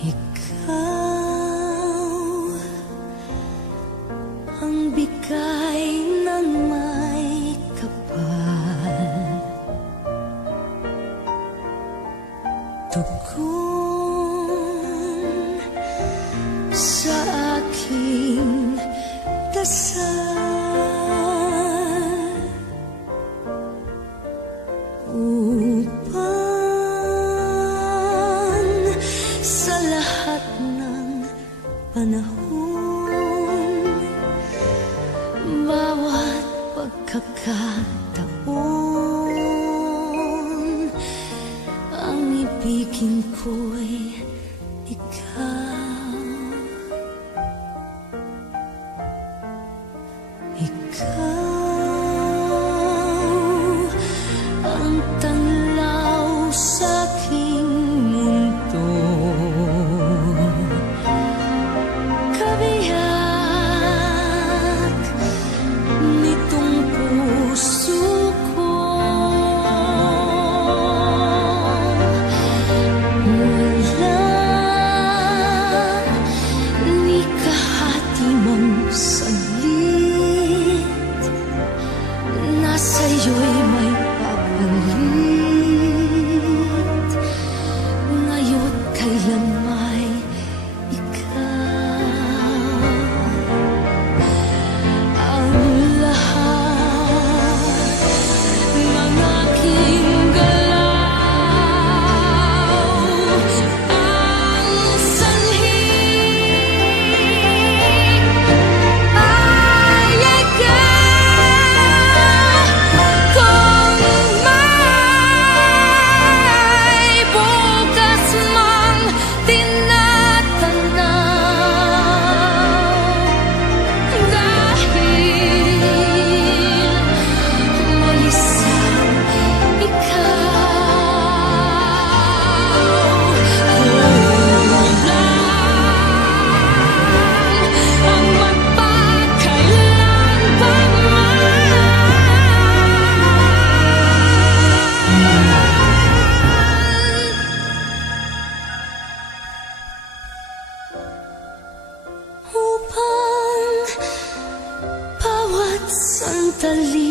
Ikaw ang bigay ng may kapal, tugon sa aking dasal, upang sa lahat ng panahon, bawat pagkakataon, ang ibigin ko'y ikaw. Ikaw ang tanglaw sa'king mundo, kabiyak nitong puso ko. Wala ni kahati mang saglit na sa'yo'y may papalit, ngayon kailan may ikaw. Ang lahat ng aking galaw, ang sanhi ay ikaw. Kung may bukas mang tinatanaw, dahil may isang ikaw. Kulang ang upang bawat sandali